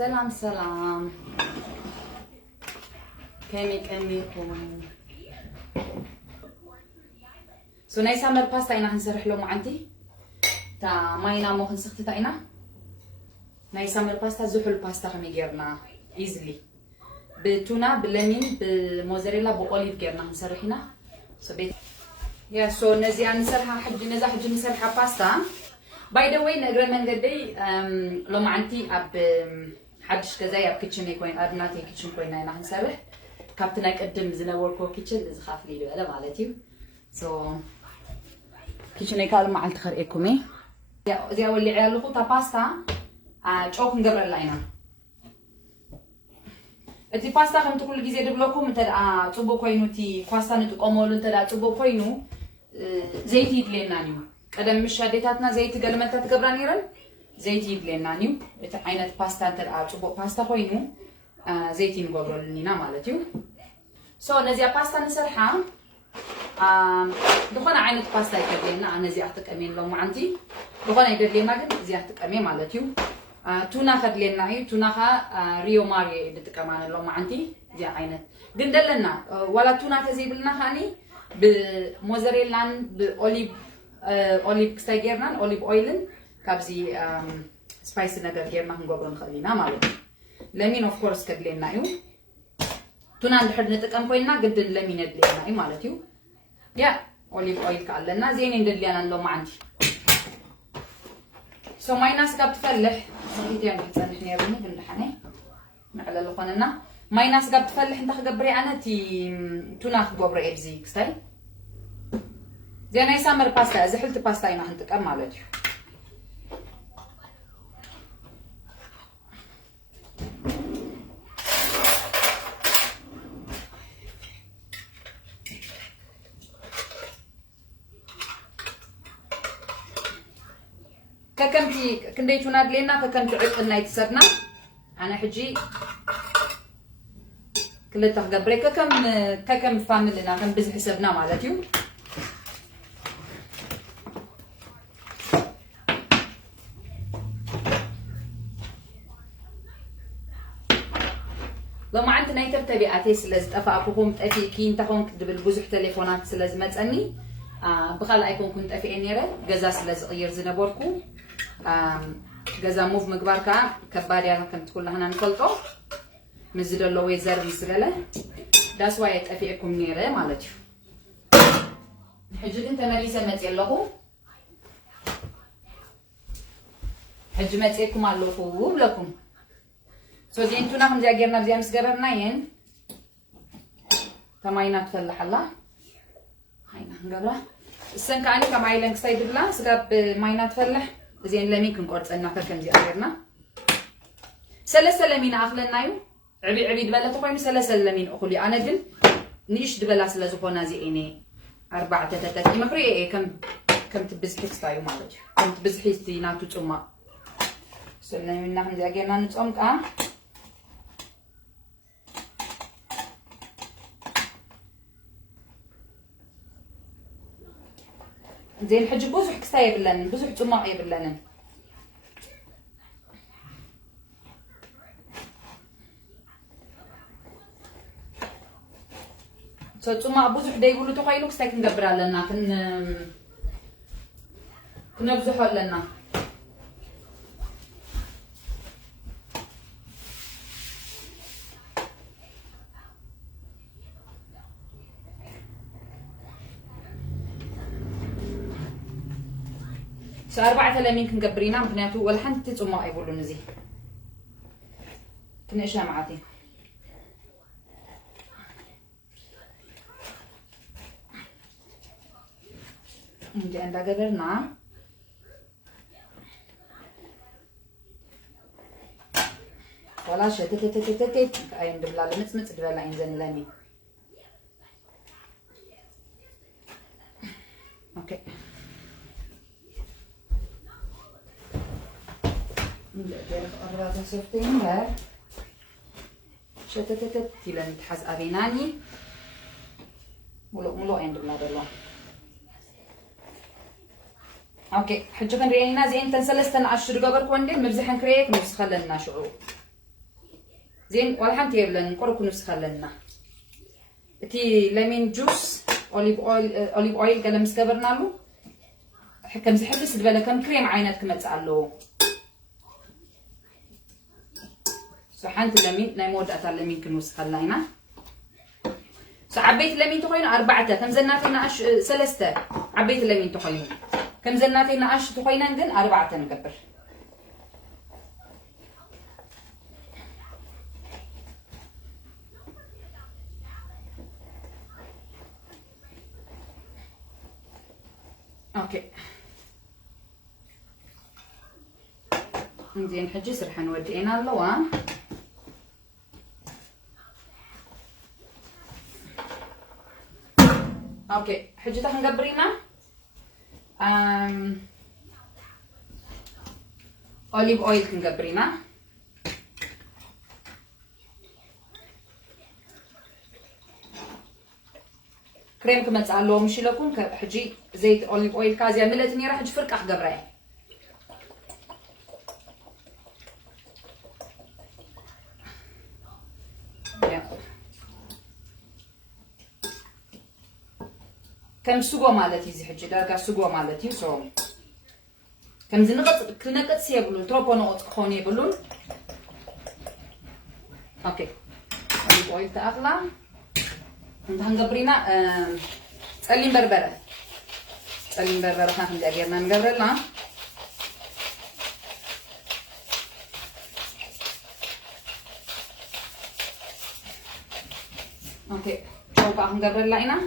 سلام سلام كميكم سو ناي سامر باستا اينا هنسرح له معنتي تا ماينا مو هنسخت تاينا ناي سامر باستا زحل باستا خمي غيرنا ايزلي بتونا بلمين بموزاريلا بأوليف غيرنا هنسرحينا سو بيت يا سو نزي هنسرحها حجي نزا حجي نسرحها باستا باي ذا واي نقرا من قدي لو معنتي اب حدش كذا يا كيتشن يكون ابناتي كيتشن كوين انا هنسرح كابتن قدم زنوركو كيتشن اذا خاف لي ولا مالتي سو كيتشن يكال مع التخرئكمي زي اولي عيالكو تا باستا ጮክ እንገብረላይና እቲ ፓስታ ከም ትኩሉ ግዜ ድብለኩም እንተዳ ጽቦ ኮይኑቲ ፓስታ ንጥቀመሉ እንተዳ ጽቦ ኮይኑ ዘይቲ ይድለና እዩ ቀደም ምሻዴታትና ዘይቲ ገልመታ ትገብራ ነይረን ዘይቲ ይድለና እዩ እቲ ዓይነት ፓስታ እንተዳ ጽቦ ፓስታ ኮይኑ ዘይቲ ንገብረሉኒና ማለት እዩ ሶ ነዚያ ፓስታ ንሰርሓ دخنا عينة باستا يكدلنا أنا زي أحتكمين لو معنتي دخنا يكدلنا قد زي أحتكمين مالتيو تونا خدلنا هي تونا خا ريو ماري دتكمان لو معنتي زي عينة قندلنا ولا تونا تزيبلنا خاني بموزاريلا بأوليف كستايجرنا أوليف أويلن كابزي سبايسي نقدر جيرنا هنقولن خلينا مالتي لمين of course كدلنا يو تونا نحب نتكلم كوينا قد لمين دلنا هي مالتيو يا أوليف أويل كعلنا زين ندلينا لو ما عندي سو ماي ناس قبل تفلح سكيتي يعني حتى نحن يبني بالحني نعلى لو قلنا ماي ناس قبل تفلح انت خبري انا تي تناخ قبر ابزي كستاي زين اي سامر باستا اذا حلت باستا هنا حنتقم مالتي ككمتي كنديتونا دلينا ككمتي عقلنا يتسرنا انا حجي كلتا خبري ككم فاميلنا كم بزح حسبنا مالتيو لو ما عندنا يتبتبعاتي سلاز طفاكم طفي كين تكون دبل بزح تليفونات سلاز مصني بخال ايكون كنت طفي نيره غزا سلاز غير زنبوركو غزا موف مغباركا كباريا كنت كلنا نقلطو مزدلو ويزر مسغله داس واي طفيكم نيره مالتي حجي انت ماليسه متيلهو حجي متيكم علوكو بلكم سو دي انتو نحن جاغيرنا بزي امس قررنا ين تماينا تفلح الله هاينا نقبرا السن كاني كمايلنك سايد بلا سقاب ماينا تفلح زين لمين كنقرص انا كم زي غيرنا سلسل لمين اخلنا يو عبي دبلته خوين سلسل لمين اخلي انا جن نيش دبلا سلازخونا زي اني اربعه تتتي مخري كم تبزحي ستايو مالك كم تبزحي ستينا تطما سلمين نحن جاغيرنا نصمقا زين حج بوزح كساي بلن بوزح طماق يبلن سو طماق بوزح دايبولو تخايلو كساي كنقبرالنا كنبزحو لنا سو 4 لمين كنقبرينا مكنياتو ولا حنت تصما يقولوا نزي كنشا معاتي نجي عند قبرنا ولا شتت اين دبلا لمصمص دبلا ينزل لمي اوكي أربعة صفتين لا شتتت تلا نتحز أبيناني ملو عند بلاد الله اوكي حجكن رينا زين تنسلستن 10 قبر كوندي مبزحن كريك نفس خلنا شعور زين ولا حنتي يبلن قركو نفس خلنا تي ليمون جوس اوليف اويل قال مسكبرنا له كم زحبس دبله كم كريم عينات كمص له صحنت ليمون ناي مودات ليمون كنوس خلاينا عبيت ليمون تخينو 4 كم زناتنا اش 3 عبيت ليمون تخينو كم زناتنا اش تخينن ግን 4 نقبر اوكي زين حجي سرح نودينا اللوان اوكي حجي تاع نقبرينا اوليف اويل كنقبرينا كريم كمص الله مشي لكم حجي زيت اوليف اويل كازيا ملتني راح اجي فرق اخقبراي كم سوغو مالتي زي حجي داركا سوغو مالتي سو كم زنقط كنقط سيبلون تروبو نقط كوني يبلون اوكي اوليف اويل تاخلا انت هنقبرينا تصلين بربره خاطر دايرنا نقبرلنا اوكي شوفا هنقبرلنا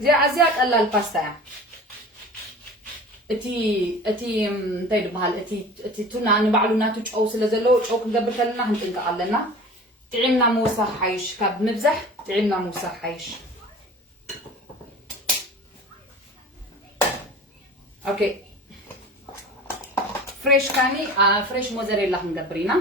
زي عزياك قلال الباستا اتي انتي دبال اتي تونا نبعلو ناتو ጨው ስለዘለው ጨው ክንገብር ከለና ህንጥንቀ አለና ጥዒምና ምውሳኽ ሓይሽ ካብ ምብዛሕ ጥዒምና ምውሳኽ ሓይሽ اوكي فريش كاني فريش موزاريلا ክንገብሪና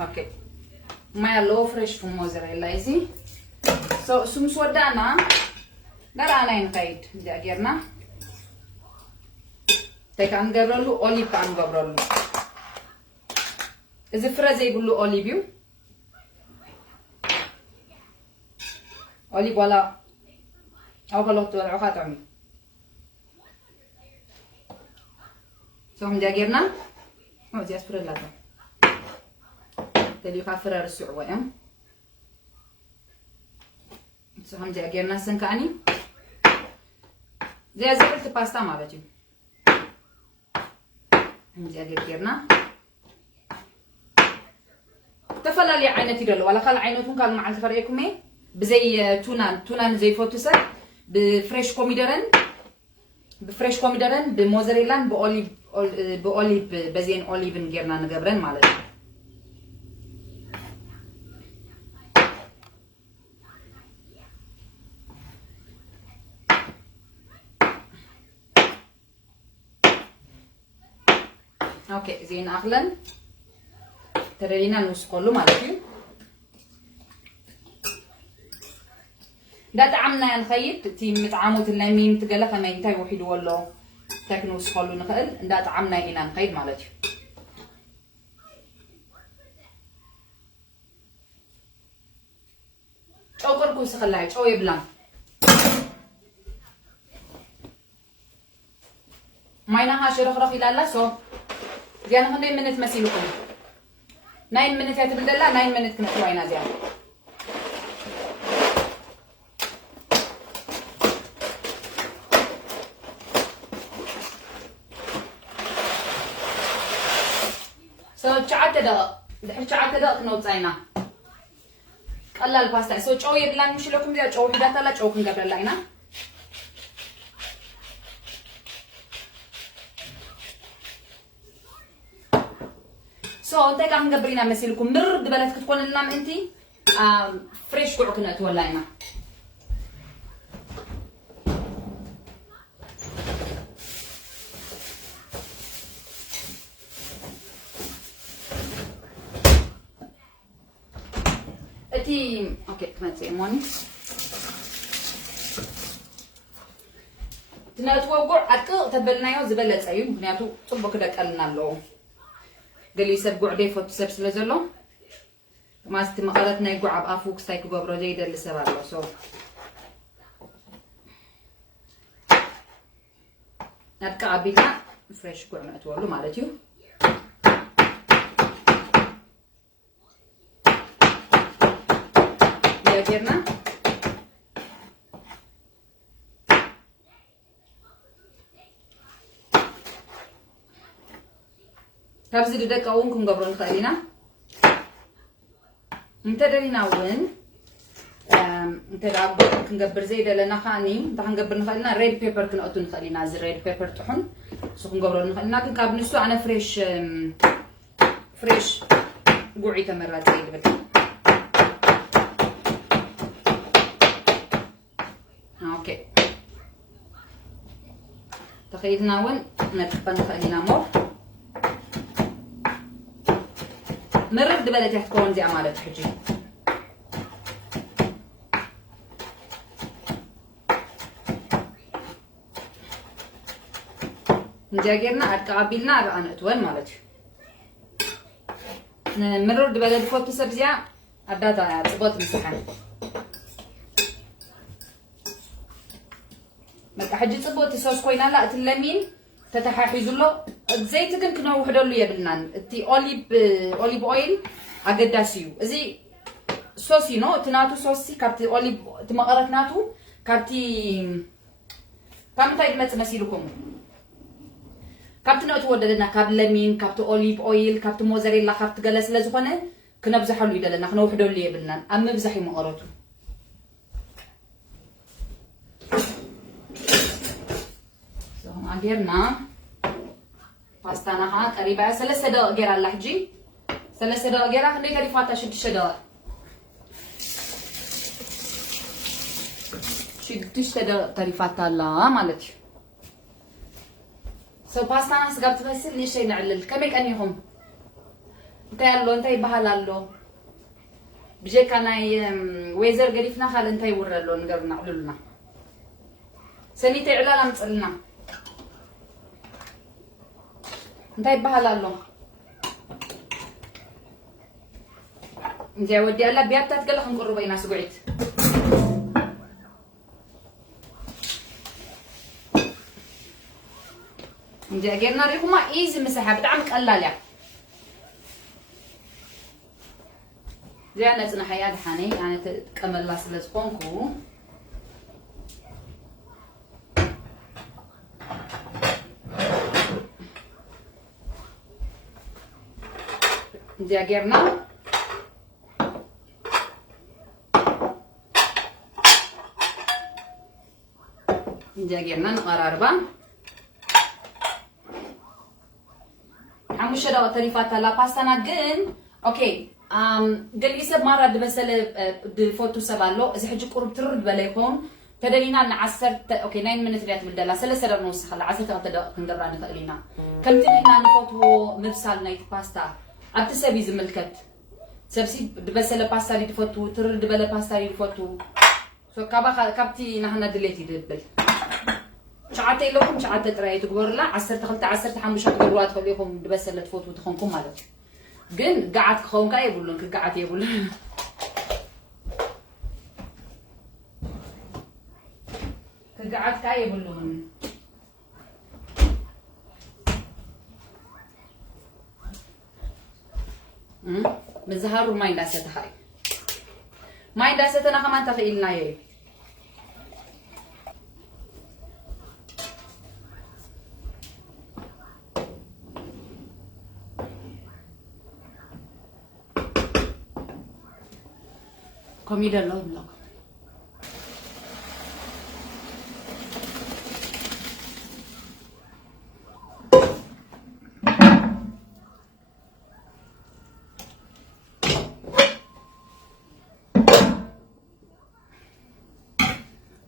اوكي ما لو فريش في موزاريلا ايزي سو سودانا درانا ينقيد دي اجرنا تكان غبرلو اوليف كان غبرلو اذا فرازي يقولوا اوليفيو اوليف ولا او غلط ولا عقاتعمي سو هم دي اجرنا او دي اسفر لاتا تلي كافر السعوة سو هم دي اجرنا سنكاني زي زبلت باستا مالتي هم دي اجرنا تفلالي عينتي دلو ولا خل عينتون كانوا مع الفريقكم بزي تونان زي فوتوسر بفريش كوميدرن بموزاريلا بأوليف بزين أوليف نجرنا نجبرن مالتي اوكي زين اغلن ترينا نسقلو مالتي دا طعمنا نخيط تي مطعموت الليمين تقلا كما ينتاي وحيد ولو تاكنو سقلو نخيل دا طعمنا إنا نخيط مالتي او قركو سخلاي او يبلان ماينا هاشي رخرخ الى لا سو زيانا خندي منت مسيلكم 9 منت يا تبدلا 9 منت كنت وينا زيانا سو تشعت دقيقة دحر تشعت دقيقة نوصينا قلال الباستا سو ጨው يبلان مش لكم زي ጨው ሂዳታላ ጨው ክንገብረላይና سو انت كان نقبرينا مسيلكم مرد بلد كتكون لنا انتي فريش كوع كنا تولاينا اوكي كنت موني تناتوقع عتق تبلنايو زبلت ايو مكنياتو صبو كده قلنا له قال لي سب قعدي فوت سب سلازلو ما است مقالت ناي قعب افوك سايك غبرو جيد اللي سبالو سو عتق عبينا فريش قع ناتولو مالتيو يا جيرنا كابزي دقة أونكم قبرون خلينا انت درينا وين انت لعب كنقبر زيدا لنا خاني انت هنقبر نخلينا ريد بيبر كنقطو نخلينا زي ريد بيبر تحن سو كنقبرون نخلينا كن كاب نسو انا فريش قوعي تمرات زيد بل اوكي تخيلنا وين نتخبى نخلينا مور مرر دبلت يحكون زي عمالة حجي نجاقرنا أتقابلنا رأنا أتوان مالتي مرر دبلت فوتو سبزيا أبداتا تبوت مسحان مكا حجي تبوت سوس كوينا لا تلمين تتحاحيزو له زيت كنا وحدلو يبلنان تي اوليف اويل اقداسيو ازي صوصي نو تناتو صوصي كابتي اوليف تمقرتناتو كابتي كامتاي مسيلكم كابتي نوتو ودلنا كاب لمين كابتي اوليف اويل كابتي موزاريلا كابتي غلس لزخونه كنبزحلو يدلنا كنا وحدلو يبلنان ام بزحي مقرتو أجرنا باستانا ها قريبة 3 دقائق غير الله حجي 3 دقائق غير خلي كاري فاتا 6 دقائق 6 دقائق تاري فاتا لا مالتي سو باستانا سقبت غسل ليش شي نعلل كميك انيهم انت يالو انت يبهلالو بجي كان ويزر قريفنا خال انت يورلو نقرنا علولنا سنيتي علالا مصلنا انتي بحالالو انتي ودي الله بيابتا تقلق نقرب بينا سقعيت انتي اجينا ريكما ايزي مساحة بتعمل قلالة زي انا تنحياد حاني يعني تكمل لاس لسقونكو جاقرنا نقراربا عمو شدا طريفات لا باستانا جن اوكي قال لي سب مره دبسل دفوتو سبالو اذا حجي قرب ترد بلايكون تدلينا ان 10 اوكي 9 minutes ريات بالدلا 3 دقائق نوسخ 10 دقائق نقرا نخلينا كم تنحنا نفوتو مبسال نايت باستا أنت سبي زملكت سبسي دبسل باستا دي فوتو ترد بلا باستا دي فوتو سو كابتي نحنا دليتي دبل شعاتي لكم شعاتي تراي تقول لا 10 15 قروات خليكم دبسل تفوتو تخونكم مالك جن قعدت خون كاي يقولون قعدت يقولون قعدت كاي يقولون بزهر ما يندست هاي ما يندست أنا كمان تخيلنا يي كوميدا لون لك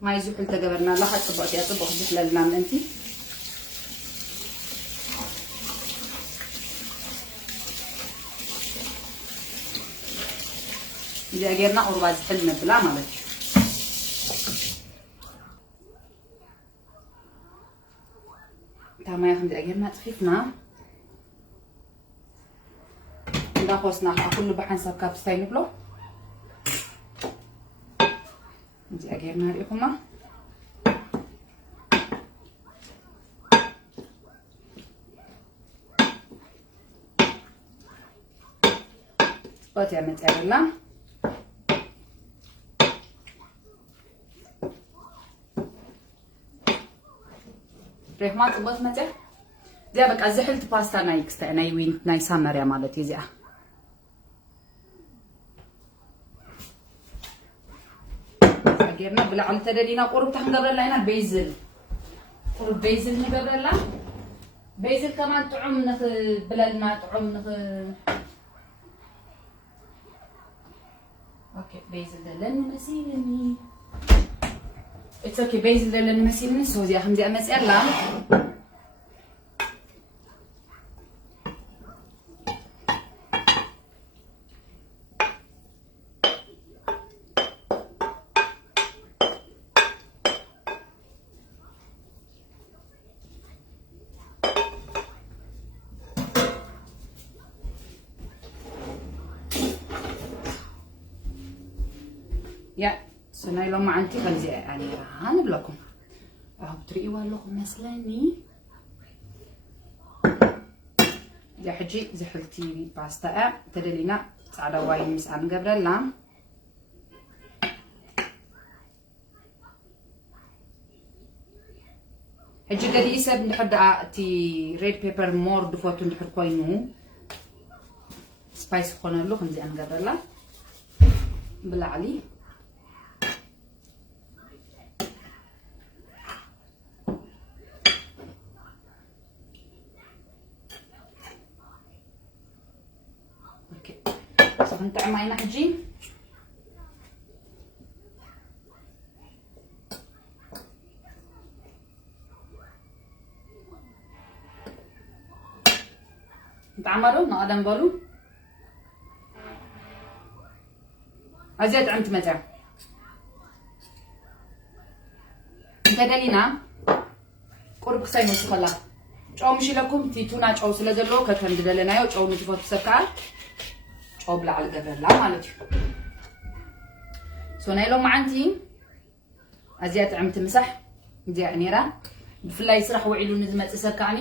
ما يزحل تجبرنا لا حد طبقت يا طبق زحل لنا أنتي إذا أجرنا قربة زحل نبلا مالك تمام يا خمدي أجرنا تفيفنا نداخوسنا كله بحنسب كابستين بلو دي أجرنا ريكمنا يا متعبلا رحمات بس متى زي بقى زحلت باستا نايكس ناي وين ناي سامر يا مالتي زي غيرنا بلا على تدلينا قرب تنقبر لنا بيزل قرب بيزل نقبر لنا بيزل كمان طعم نخ بلدنا طعم نخ اوكي بيزل دلن مسيلني اتس اوكي بيزل دلن مسيلني سو زي خمدي امسألة يا سناي لو ما عندي خلزي يعني هنبلكم اهو تريوا لكم مسلاني يا حجي زحلتي باستا تدلينا صعدا واين مس انغبرلا حجي قدي سب نحد تي ريد بيبر مور دفوتو ندحر كوينو سبايس خونلو خنزي انغبرلا بلا علي انت عماينا حجي انت عمرو نقدم بالو ازيد عمت متى انت دلينا قرب خساين وسخلا ጨው ምሽ ለኩም ቲቱና ጨው ስለዘሎ ከተንደለናዮ ጨው ንትፈት ሰካ ጨው ብላል ገበላ ማለት እዩ ሶናይሎ ማዓንቲ አዚያት ዓምት ምሳሕ እዚያ ኔራ ብፍላይ ስራሕ ውዒሉ ንዝመጽ ሰካኒ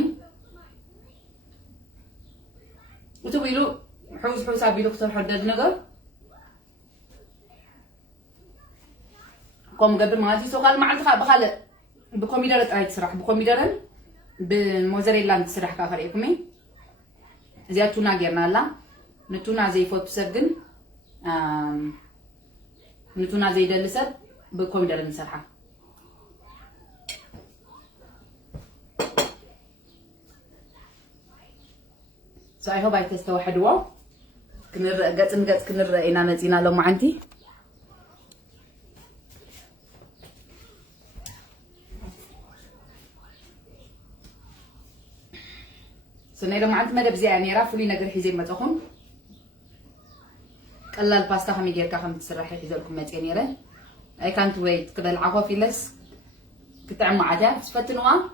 ወትዊሉ حوز حوز ابي دكتور حدد ነገር كم قبل ما تيجي سوقال معلتها بخاله بكمبيوتر تاعي صراحه بكمبيوتر بموزاريلا نسرح كافريكمي زيتونا غيرنالا نتونا زي فوت سبغن نتونا زي دلسب بكمبيوتر نسرحها so I hope I تستوحدوا كنر قصن كنر اينا مزينا لو معندي سنيرو معند مدب زي انيرا فلي نغير حيزي متخون قلال باستا خمي غيركا خم تسرحي حيزلكم متي نيره I can't wait كده العقو في لس كتعم عدا تفتنوا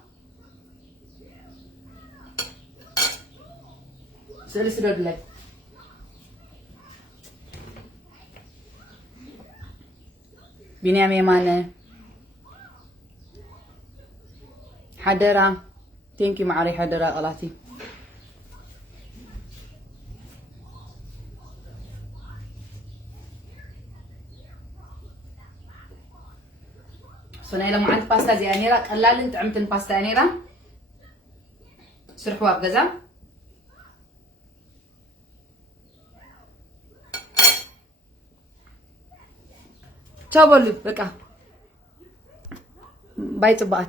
سلس بدلك بنيامي مانه حدرا تينكي معري حدرا قلاتي سنايلا معند باستا زي انيرا قلال انت عمتن باستا انيرا سرحوا بغزا تابلو بقى باي طبات